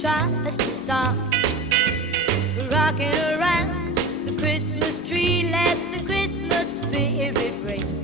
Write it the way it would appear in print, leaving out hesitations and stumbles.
tries to stop rocking around the Christmas tree. Let the Christmas spirit ring.